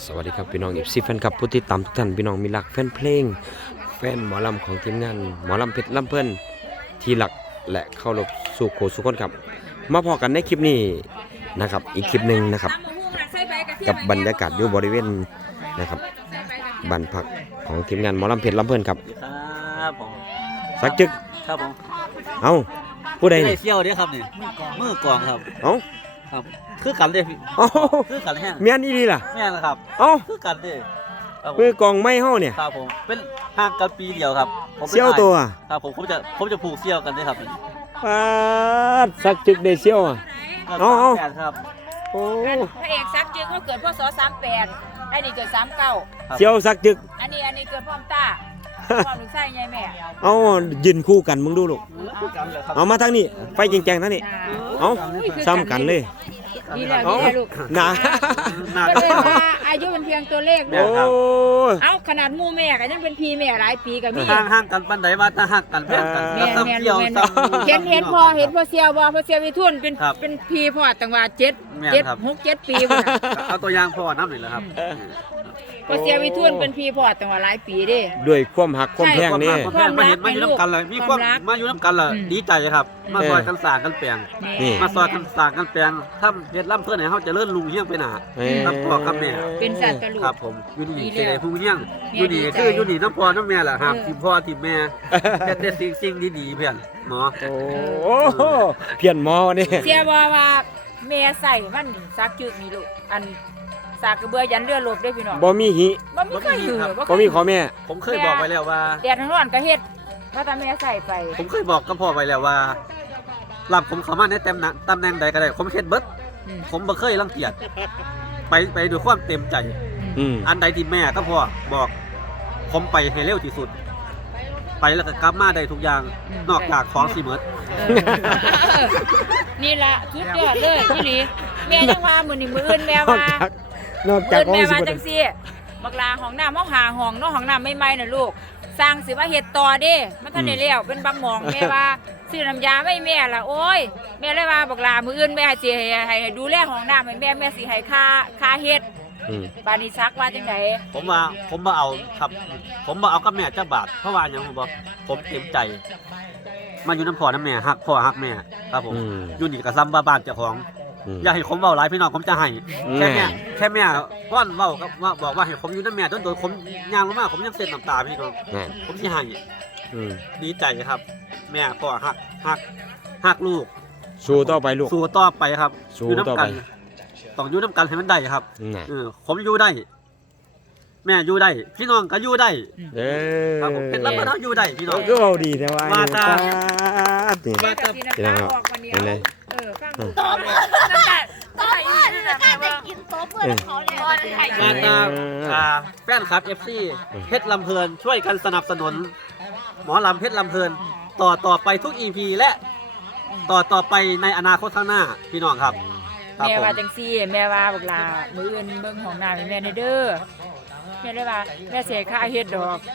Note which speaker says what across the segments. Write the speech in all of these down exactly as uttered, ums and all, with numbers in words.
Speaker 1: สวัสดีครับพี่น้องเอฟซีแฟนคลับผู้ติดตามทุกท่านพี่น้องมีรักแฟนเพลงแฟนหมอลำของทีมงานหมอลำเพชรลำเพิ่นที่หลักและเข้ารบสู่โคสุคนครับมาพอกันในคลิปนี้นะครับอีกคลิปหนึ่งนะครับกับบรรยากาศอยู่บริเวณนะครับบ้านพักของทีมงานหมอลำเพชรลำเพิ่นครับ
Speaker 2: ครับผม
Speaker 1: สักจึก
Speaker 2: ครับผม
Speaker 1: เอ้าผู้ใด
Speaker 2: ไม่ได้
Speaker 1: นี่
Speaker 2: เซี่ยวเด้ครับนี่มือกองครับ
Speaker 1: เอ้า
Speaker 2: ครับคือกันเด้
Speaker 1: เอ้า
Speaker 2: คือกันแห้ง
Speaker 1: เมียนอีดีล่ะ
Speaker 2: แม่นครับ
Speaker 1: เอ้า
Speaker 2: คือกันเด้ครับผม
Speaker 1: มือกองไม้เฮาเนี่ย
Speaker 2: ครับผมเป็นห่างกันปีเดียวครับผมป็น
Speaker 1: เซี่ยวตัว
Speaker 2: ครับผมผมจะผมจะผูกเซี่ยวกันเด้ครับ
Speaker 1: ปาดสักจึกได้เซี่ยวอ่ะ เอา เอา
Speaker 2: แปดครับ
Speaker 1: โอ้
Speaker 3: พระเอกซักจึงเขาเกิดพศสามแปดไอ้นี่เกิดสามเก้า
Speaker 1: เซี่ยวสักจึก
Speaker 3: อันนี้อันนี้เกิดพร้อมตาพร้อมลูกชายยายแม่
Speaker 1: เอายืนคู่กันมึงดูลูก
Speaker 2: คือกันเลยครับ
Speaker 1: เอามาทางนี้ไฟแจงๆทางนี้ เอาซ้ำกันเลย
Speaker 3: ดีแล้ว
Speaker 1: เอา
Speaker 3: ดีแล้วลูก
Speaker 1: หนา
Speaker 2: หน้า
Speaker 3: ก็เลยว่าอายุเป็นเพียงตัวเลข
Speaker 1: โอ้
Speaker 3: ลูก
Speaker 1: ย
Speaker 3: เอ้าขนาดหมู่แม่ก็ยังเป็นพี่แม่หลายปีกับมี
Speaker 2: ห่างห่างกันปันใดมาถ้าห่างกันแม่นกัน
Speaker 3: แม่
Speaker 2: ซ้ำ
Speaker 3: แม่
Speaker 2: เซี่ยว
Speaker 3: แม่
Speaker 2: ซ้ำ
Speaker 3: เห็นเห็นพอเห็นพอเซียวบ่พอเซียววิทุนเป็น
Speaker 2: ครับ
Speaker 3: เป็นพี่พ่อตั้งว่าเจ็ด
Speaker 2: แม่น
Speaker 3: เจ็ด
Speaker 2: ครับ
Speaker 3: หกเจ็ดปีพุ่นน่ะ
Speaker 2: เอาตัวอย่างพ่อน้ำหน่อยแล้วครับ
Speaker 3: พอเซียววิทุนเป็นพี่พ่อตั้งว่าหลายปีเด้
Speaker 1: ด้วยความหักความแพงนี่
Speaker 2: ความแพงมาเห็นมาอยู่น้ำกันเลยมีความ
Speaker 3: ความรัก
Speaker 2: มาอยู่น้ำกันเลย
Speaker 3: อืม
Speaker 2: ดีใจครับ มาซอยกันสร้างกันแปลง
Speaker 1: นี่
Speaker 2: มาซอยกันสร้างกันแปลงถ้าเฮ็ดล่ำเพื่อนให้เขาเจะเลื่อนลุงเฮี้ยงไปหนา
Speaker 1: เอ้ย
Speaker 2: น้ำพ่อกับแม่
Speaker 3: เป็นสัตว์ตะลุก
Speaker 2: ครับผมอยู่นี่
Speaker 3: ดี
Speaker 2: เจ
Speaker 3: แล้ว
Speaker 2: ผู้เฮี้ยง
Speaker 3: แม่
Speaker 2: อยู่นี่
Speaker 3: ดีใจ
Speaker 2: คืออยู่นี่น้ำพ่อน้ำแม่แหละครับ
Speaker 3: เออ
Speaker 2: ทีมพ่อทีมแม่เฮ็ดแต่สิ่งสิ่งดีๆเพื่อนเนาะ
Speaker 1: โอ้โหเพี้ยนหมอนี่
Speaker 3: เสียว่าว่าแม่ใส่มันซักจึกนี่ลูกอันสากกระเบือยันเรือลบได้พี่น้อง
Speaker 1: บ่มีหิ
Speaker 3: บ่มีเคยอยู่
Speaker 1: บ่มีขอแม่
Speaker 2: ผมเคยบอกไว้แล้วว่า
Speaker 3: แดดทั้งร้อนก็เฮ็ดว่าแต่แม่ใส่ไป
Speaker 2: ผมเคยบอกกับพ่อไว้แล้วว่ารับผมเข้ามาในตำแหน่งตำแหน่งใดก็ได้ผมเฮ็ดเบิด
Speaker 3: อืม
Speaker 2: ผมบ่เคยรังเกียจไปไปด้วยความเต็มใจ
Speaker 1: อืม
Speaker 2: อันใดที่แม่ก็พ่อบอกผมไปให้เร็วที่สุด ไปแล้วก็กลับมาได้ทุกอย่างนอกจากของสิเมิด
Speaker 3: เออนี่ล่ะสุดยอดเลยพี่หลีแม่ยังว่ามื้อนี้มื้ออื่นแม่
Speaker 1: นอก
Speaker 3: ว่า
Speaker 1: จากนอกจาก
Speaker 3: มื้อ
Speaker 1: ของ
Speaker 3: แม่
Speaker 1: สิ
Speaker 3: ว่า
Speaker 1: บ่
Speaker 3: จังซี่บักลาห้องน้ำเฮาหาห้องเนาะห้องน้ำใหม่ๆน่ะลูกสร้างสิว่าเฮ็ดต่อเด้มันทันได้แล้วเป็นบางหม่องแม่ว่าซื้อน้ำยาไม่แม่ล่ะโอ้ยแม่เลยว่าบักลามื้ออื่นแม่สิให้ให้ให้ดูแลห้องน้ำให้แม่แม่สิให้ค่าค่าเฮ็ด
Speaker 1: อืม
Speaker 3: บานิซักว่าจังได
Speaker 2: ผมว่าผมมาเอาครับ ผมมาเอากับแม่เจ้าบาทเพราะว่าอย่างผมบอกผมเต็มใจ มาอยู่น้ำพ่อน้ำแม่ฮักพ่อฮักแม่ครับผม
Speaker 1: อืม
Speaker 2: อยู่นี่กับซ้ำบ้าบ้านเจ้าของ
Speaker 1: อืม
Speaker 2: อย่าให้ผมเว้าหลายพี่น้องผมจะให้แค่แม่
Speaker 1: แม่
Speaker 2: แค่แม่ป้อนเว้ากับว่าบอกว่าให้ผมอยู่น้ำแม่จนโดนผมย่างลงมาผมยังเส้นน้ำตาพี่น้อง
Speaker 1: นั่น
Speaker 2: ผมสิให้
Speaker 1: อืม
Speaker 2: ดีใจครับ แม่พ่อฮักฮักฮักลูก
Speaker 1: สู้ต่อไปลูก
Speaker 2: สู้ต่อไปครับ
Speaker 1: สู้
Speaker 2: อยู่
Speaker 1: ต่อ
Speaker 2: น้ำ
Speaker 1: ไป
Speaker 2: กันต้องอยู่น้ำกันให้มันได้ครับ
Speaker 1: น่ะ
Speaker 2: เออผมอยู่ได้ แม่อยู่ได้ พี่น้องก็อยู่ได้
Speaker 1: เด้อ
Speaker 2: ครับผมเป็นรับประทานอยู่ได้พี่น้อง
Speaker 1: ก็เอาดีแต่ว่า
Speaker 2: ว่าตา
Speaker 1: นี่
Speaker 3: แม่กับพี่น้ำตาออกวันนี้
Speaker 1: เป็นไร
Speaker 3: เออฟังดูต่อมาน้ำตาต่อมาน้ำตาจะกินโต๊ะเพื่อนเขาเลย
Speaker 2: มาตามอ่าแฟนคลับ เอฟ ซี เพชรลำเพลินช่วยกันสนับสนุน หมอลำเพชรลำเพลิน ต่อต่อไปทุก อี พี และต่อต่อไปในอนาคตข้างหน้าพี่น้องครับครับ
Speaker 3: แม่
Speaker 2: ผม
Speaker 3: ว่าจังซี่แม่ว่าบักลามื้ออื่นเบิ่งห้องน้ำให้แม่เด้อแม่เลยว่าแม่เสียค่าเฮ็ดดอก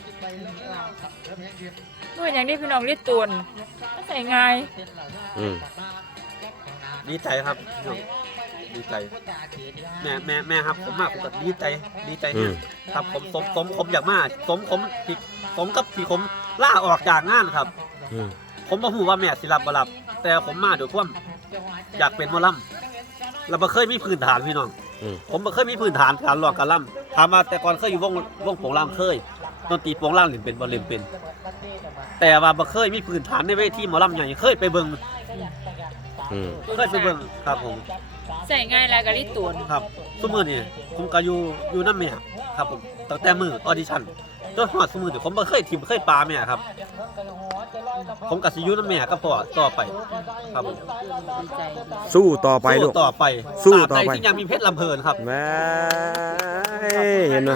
Speaker 3: เมื่ออย่างนี้พี่น้องเรียกตูนมันใส่ง่าย
Speaker 1: อืม
Speaker 2: ดีใจครับพี่น้องดีใจ แม่แม่แม่ครับผมมากผมก็ดีใจดีใจ
Speaker 1: อื
Speaker 2: เนี่ย
Speaker 1: ม
Speaker 2: ครับผมสมสมผมอยากมาสมผมที่สมกับที่ผมล่าออกจากงานครับ
Speaker 1: อืม
Speaker 2: ผมบ่ฮู้ว่าแม่สิรับบ่รับ แต่ผมมาด้วยความอยากเป็นหมอลำเราบ่เคยมีพื้นฐานพี่น้อง
Speaker 1: อืม
Speaker 2: ผมบ่เคยมีพื้นฐานการร้องการล่ำถามว่าแต่ก่อนเคยอยู่วงวงโปงลางเคยดนตรีโปงลางเล่นเป็นบ่เล่นเป็น แต่ว่าบ่เคยมีพื้นฐานในเวทีหมอลำใหญ่เคยไปเบิ่ง
Speaker 1: อืม
Speaker 2: เคยไปเบิ่งครับผม
Speaker 3: ใส่ง่ายแล้วก็เรียกตูน
Speaker 2: ครับซุมื้อนี้ผมก็อยู่อยู่นำแม่ครับผมตั้งแต่มื้อออดิชั่นจนฮอดซุมื้อนี้ผมบ่เคยทิ่มเคยปาแม่ครับ ผมก็สิอยู่นำแม่กับพ่อต่อไปครับผม
Speaker 3: ดีใจ
Speaker 1: สู้ต่อไปลู
Speaker 2: สู้
Speaker 1: ก
Speaker 2: ต่อไป
Speaker 1: สู้ต่อไป
Speaker 2: ตราบใดที่ยังมีเพชรลำเพลินครับ
Speaker 1: แม่เห็นไหม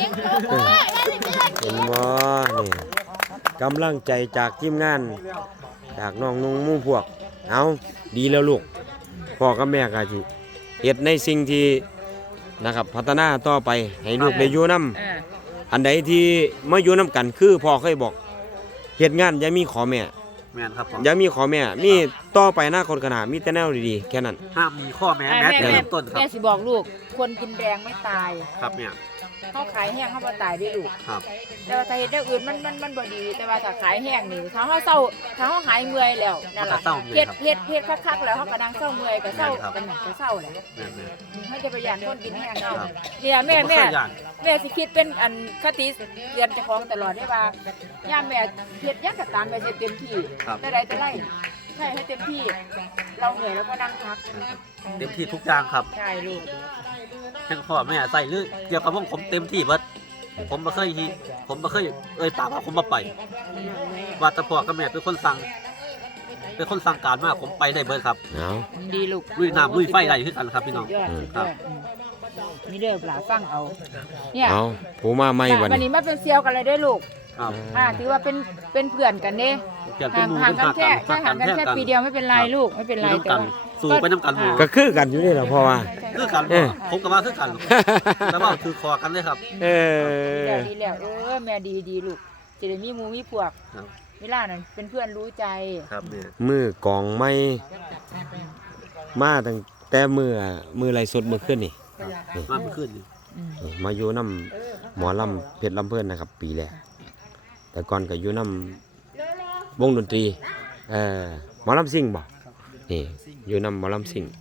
Speaker 1: เห็นบ่นี่กำลังใจจากทีมงาน จากน้องนุ่งหมู่พวก เอาดีแล้วลูกพ่อกับแม่ก็สิเฮ็ดในสิ่งที่นะครับพัฒนาต่อไปให้ลูกได้อยู่นำ
Speaker 3: เออ
Speaker 1: อันใดที่มาอยู่นำกันคือพ่อเคยบอกเฮ็ดงานอย่ามีขอแม่
Speaker 2: แม่นครับผม
Speaker 1: อย่ามีขอแม่มีต่อไปหน้าคนขนาดมีแต่แนวดีๆแค่นั้น
Speaker 2: ห้ามมีข้อแม้
Speaker 3: อ่า
Speaker 2: แม้
Speaker 3: แม่
Speaker 2: แต่
Speaker 3: แม่
Speaker 2: เริ่มต้นครับ
Speaker 3: แม่สิบอกลูกคนกินแดงไม่ตาย
Speaker 2: ครับเนี่ย
Speaker 3: เขาขายแห้งเขาบ่ตายด้วยลูก
Speaker 2: ครับ
Speaker 3: แต่ว่าถ้าเฮ็ดอย่างอื่นมันมันมันบ่ดี แต่ว่าถ้าขายแห้งนี่ถ้าเฮาเศร้าถ้าเฮาหายเมื่อยแล้วนั่นล่ะเฮ็ดเฮ็ดเฮ็ดคักๆแล้วเฮาก็นั่งเศร้าเมื่อยก็เศร้ากันน่ะก็เศร้าแหละ
Speaker 2: แม่นแม่น
Speaker 3: อืมเฮาจะไปย่านคนกินแห้งเนาะ
Speaker 2: ครับ
Speaker 3: เนี่ยแม่
Speaker 2: ผ
Speaker 3: แม่
Speaker 2: เคยย่าน
Speaker 3: แม่สิคิดเป็นอันคติเตือนเจ้าของตลอดได้ว่าย่ามแม่เฮ็ดหยังก็ตามแม่สิเต็มที่
Speaker 2: ครับ
Speaker 3: ได้ใดแต่ไรใช่ให้เต็มที่ เราเหนื่อยแล้วก็นั่งพัก
Speaker 2: เต็มที่ทุกอย่างครับ
Speaker 3: ใช่ลูก
Speaker 2: ทั้งพ่อแม่ใส่หรือเกี่ยวกับพวกผมเต็มที่เบิดผมบ่เคยฮิผมบ่เคยเอ่ยปากว่าผมมาไป ว่าแต่พ่อกับแม่เป็นคนสั่งเป็นคนสั่งการมากผมไปได้เบิดครับ
Speaker 1: เอา
Speaker 3: ดีลูก
Speaker 2: ลุยน้ำลุยไฟได้คือกันครับพี่น้อง
Speaker 3: สุดยอดสุด
Speaker 2: ค
Speaker 3: ย
Speaker 2: รั
Speaker 3: อบ ดอืมมีเด้อปลาฟังเอา เนี่ย
Speaker 1: เอาผู้มาใหม่บัด
Speaker 3: วัน
Speaker 1: นี้
Speaker 3: นี้มาเป็นเซียวกันเลยเด้อลูก
Speaker 2: ครับ
Speaker 3: อ่าถือว่าเป็นเป็นเพื่อนกันเด้
Speaker 2: เกี่ยวกับ
Speaker 3: ห่าง
Speaker 2: หมู่
Speaker 3: ห่างกันแค่แค่ห่างกันแค่ปีเดียวไม่เป็นไรลูกไม่เป็นไร
Speaker 2: น้ำ
Speaker 3: แต่
Speaker 2: กัน
Speaker 3: ว่า
Speaker 2: สู้ไปน้ำกันหมู่
Speaker 1: ก็คือกันอยู่นี่แหละเพราะว่า
Speaker 2: คือกัน
Speaker 1: เออ
Speaker 2: ผมกับว่าคือกันแต่ว่าคือคอกันเลยครับ
Speaker 1: เอ
Speaker 3: ดี
Speaker 1: อ
Speaker 3: แล้วดีแล้วเออแม่ดีดีลูกจะได้มีหมูมีพวก
Speaker 2: ครับ
Speaker 3: เวลานั้นเป็นเพื่อนรู้ใจ
Speaker 2: ครับเนี่ย
Speaker 1: มือกองไม่มาตั้งแต่มือมือไรสดมือขึ้นนี่
Speaker 2: มาเมื่อคืนนี่
Speaker 3: อืม
Speaker 1: นี่มาอยู่น้ำหมอลำเพชรลำเพิ่นนะครับ ปีแรกแต่ก่อนก็อยู่น้ำวงดนตรีเออหมอลำซิ่งบ่นี่อยู่น้ำหมอลำซิ่ง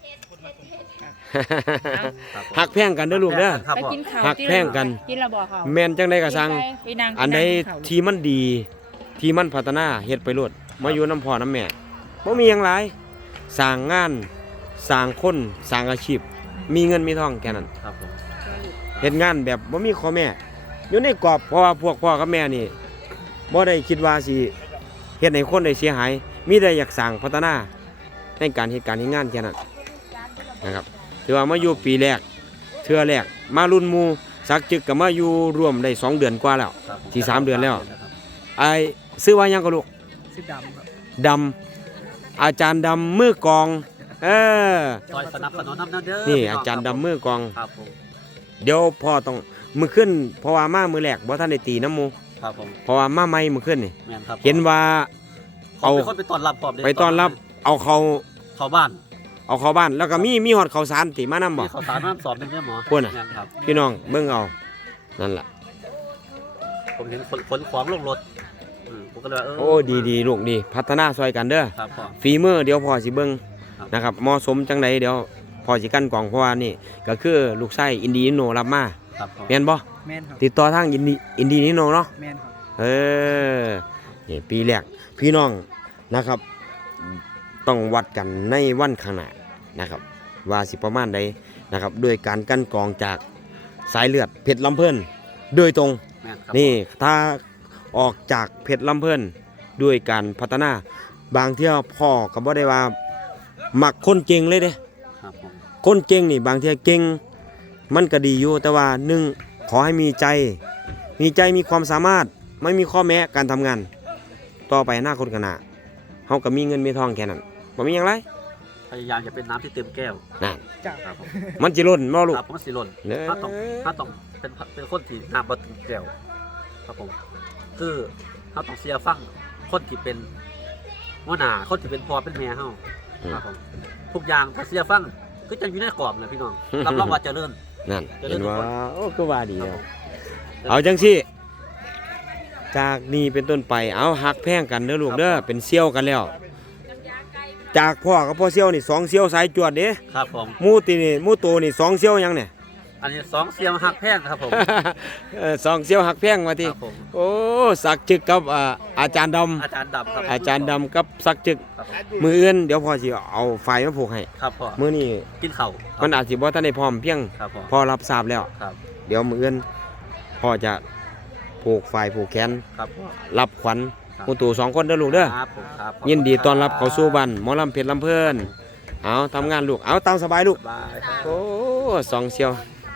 Speaker 2: ครับผม
Speaker 1: หักแพงกันเด้อลูกเด้อ
Speaker 2: ครับ
Speaker 3: ไป
Speaker 2: พ่อ
Speaker 3: กินข้าว
Speaker 1: หัก
Speaker 3: ที่
Speaker 1: แพงกัน
Speaker 3: กินและบ่เขา
Speaker 1: แม่นจังไดก็สั่ง
Speaker 3: ไปนั่ง
Speaker 1: อันใด
Speaker 3: ไปงกินข้าว
Speaker 1: ที่มันดี ที่มันพัฒนาเฮ็ดไปโลดมาอยู่น้ำพ่อน้ำแม่บ่มีหยังหลายสร้างงานสร้างคนสร้างอาชีพ มีเงินมีทองแค่นั้น
Speaker 2: ครับผม
Speaker 1: เฮ็ดงานแบบบ่มีข้อแม่อยู่ในกรอบเพราะว่าพวกพ่อกับแม่นี่บ่ได้คิดว่าสิเฮ็ดให้คนได้เสียหาย มีแต่อยากสร้างพัฒนาในการเฮ็ดการเฮ็ดงานแค่นั้นนะครับถือว่ามาอยู่ปีแรกเทื่อแรกมารุ่นหมู่สักจึกก็มาอยู่รวมได้สองเดือนกว่าแล้ว
Speaker 2: ครับผม
Speaker 1: ที่สามเดือนแล้ว ไอ้ซื้อว่าหยังก็ลูก
Speaker 2: สีดำครับ
Speaker 1: ดำอาจารย์ดำมือกลองเออ
Speaker 2: ซอยสนับสนุนน้ำเด้อ
Speaker 1: นี่อาจารย์ดำมือกลอง
Speaker 2: ครับผม
Speaker 1: เดี๋ยวพ่อต้องมือขึ้นเพราะว่ามามือแรกบ่ทันได้ตีน้ำหมู
Speaker 2: ครับผม
Speaker 1: เพราะว่ามาใหม่มือขึ้นนี่
Speaker 2: แม่นครับ
Speaker 1: เห็นว่า
Speaker 2: เอา
Speaker 1: เอา
Speaker 2: เป็นคนไปต้อนรับพร้อมเด้
Speaker 1: ไปต้อนรับเอาเขา
Speaker 2: เข้าบ้าน
Speaker 1: เอาเข้าบ้านแล้วก็มีมีฮอดข้าวสารติมานํบ่
Speaker 2: มีข้าวสารน้ำสอบเป็นแม่หมอ
Speaker 1: พูดน่ะ
Speaker 2: แม่นครับ
Speaker 1: พี่น้องเบิ่งเอานั่นล่ะ
Speaker 2: ผมเห็นขนขนของลงรถอืมผมก็เลยว่าเออ
Speaker 1: โอ้ดีดีลูกดีพัฒนาซอยกันเด้อ
Speaker 2: ครับพ่อ
Speaker 1: ฝีมือเดี๋ยวพ่อสิเบิ่ง
Speaker 2: ครับ
Speaker 1: นะครับเหมาะสมจังไดเดี๋ยวพ่อสิกั้นกล่องเพราะว่านี่ก็คือลูกไส้อินดีอินโนรับมา
Speaker 2: ครับพ่อ
Speaker 1: แม่นบ่
Speaker 4: แม่นครับ
Speaker 1: ติดต่อทางอินดีอินดีอินโนเนาะ
Speaker 4: แม่นครับ
Speaker 1: เออนี่ปีแรกพี่น้องนะครับ ต้องวัดกันในวันข้างหน้านะครับ ว่าสิประมาณใดนะครับด้วยการกั้นกรองจากสายเลือดเพชรลำเพิ่นโดยตรง
Speaker 2: แม่นครับ
Speaker 1: นี่ถ้าออกจากเพชรลำเพิ่นด้วยการพัฒนา บางเที่ยวพ่อก็บ่ได้ว่ามักคนเก่งเลยเด้
Speaker 2: ครับผม
Speaker 1: คนเก่งนี่บางเที่ยเก่งมันก็ดีอยู่แต่ว่าหนึ่งขอให้มีใจ มีใจมีความสามารถไม่มีข้อแม้การทำงาน ต่อไปหน้าคนกันหน้าเฮาก็มีเงินมีทองแค่นั้นบ่มีหยังไร
Speaker 2: พยายามจะเป็นน้ำที่เต็มแก้ว
Speaker 1: นั่น
Speaker 4: จ้ะ
Speaker 2: ครับผม
Speaker 1: มันสิล้นบ่ลูก
Speaker 2: ครับผมสิหล่น
Speaker 1: เด้อ
Speaker 2: ถ้าต้องถ้าต้องเป็นเป็นคนที่น้ำบ่เต็มแก้วครับผมคือถ้าต้องเสียฟังคนที่เป็นหัวหน้าคนที่เป็นพ่อเป็นแม่เฮาครับผมทุกอย่างถ้าเสียฟังคือจะอยู่ในกรอบนะพี่น้องรับรองว่าเจริญ
Speaker 1: นั่นเห็นว่าโอ้ก็ว่าดี
Speaker 2: ครับ
Speaker 1: แล้ว
Speaker 2: ผม
Speaker 1: เอาจังซี่จากนี้เป็นต้นไปเอาหักแพงกันเด้อลูกเด้อเป็นเซี่ยวกันแล้ว จากพ่อกับพ่อเซี่ยวนี่สองเซี่ยวสายจวดเด้
Speaker 2: ครับผม
Speaker 1: หมู่ตีนี่หมู่โตนี่สองเซี่ยวหยังเนี่ย
Speaker 2: อันนี้สองเสียมหักแพงครับผม
Speaker 1: เออสองเซี่ยวหักแพงมาที
Speaker 2: ครับผม
Speaker 1: โอ้สักจึกกับอ่าอาจารย์ด
Speaker 2: อาจารย์ดำครับ
Speaker 1: ำอาจารย์ดำกับสักจึก
Speaker 2: ครับผม
Speaker 1: มืออื่นเดี๋ยวพ่อสิเอาไฟมาผูกให้
Speaker 2: ครับพ่อ
Speaker 1: มื้อนี้
Speaker 2: กินเข่าว
Speaker 1: มันอาจสิบ่ทันได้พร้อมเพียง
Speaker 2: ครับพ่อ
Speaker 1: พ่อรับทราบแล้ว
Speaker 2: ครับ
Speaker 1: เดี๋ยวมืออื่นพ่อจะผูกไฟผูกแขน
Speaker 2: ครับพ่อ
Speaker 1: รับขวัญ
Speaker 2: ครับ
Speaker 1: หมู่ตู่สองคนเด้อลูกเด้อ
Speaker 2: ครับผมครับขอบคุณ
Speaker 1: ยินดีต้อนรับเข้าสู่บ้านหมอลำเพชรลำเพิ่นเอาทำงานลูกเอาตามสบายลูก
Speaker 2: บายครับ
Speaker 1: โอ้สองเซี่ยว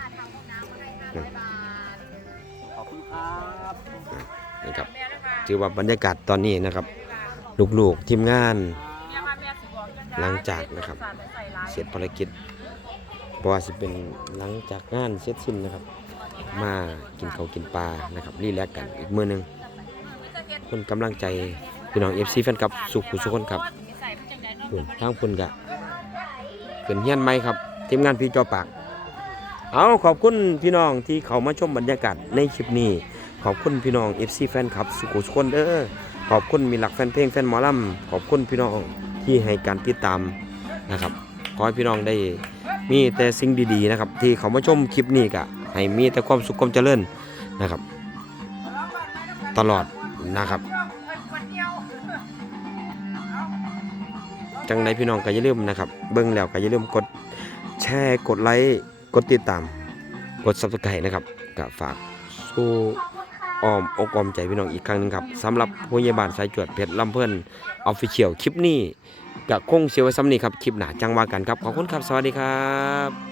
Speaker 2: ขอบคุณครับ
Speaker 1: นะครับถือว่าบรรยากาศตอนนี้นะครับ ลูกๆทีมงานหลังจากนะครับเสร็จภารกิจเพราะว่าสิเป็นหลังจากงานเสร็จสิ้นนะครับ มากินข้าวกินปลานะครับรีแลกซ์กันอีกมื้อหนึงคนกำลังใจพี่น้อง เอฟ ซี แฟนคลับสุขุสุขคนครับพุ่นทางพุ่นกะขึ้นเฮียนใหม่ครับทีมงานพี่จอปากเอาขอบคุณพี่น้องที่เขามาชมบรรยากาศในคลิปนี้ขอบคุณพี่น้อง เอฟ ซี แฟนคลับสุขุสุขคนเด้อขอบคุณมีหลักแฟนเพลงแฟนหมอลำขอบคุณพี่น้องที่ให้การติดตามนะครับขอให้พี่น้องได้มีแต่สิ่งดีๆนะครับที่เขามาชมคลิปนี้กะให้มีแต่ความสุขความเจริญนะครับตลอดนะครับจังใดพี่น้องก็อย่าลืมนะครับเบิ่งแล้วก็อย่าลืมกดแชร์กดไลค์กดติดตามกด ซับสไครบ์ นะครับก็ฝากสู้อ้อมอกอ้อมใจพี่น้องอีกครั้งหนึงครับสำหรับผู้ใหญ่บ้านสายจวดเพชรลำเพิ่นออฟฟิเชียลคลิปนี้ก็คงเสียไว้ซ้ำนี้ครับคลิปหน้าจังว่ากันครับขอบคุณครับสวัสดีครับ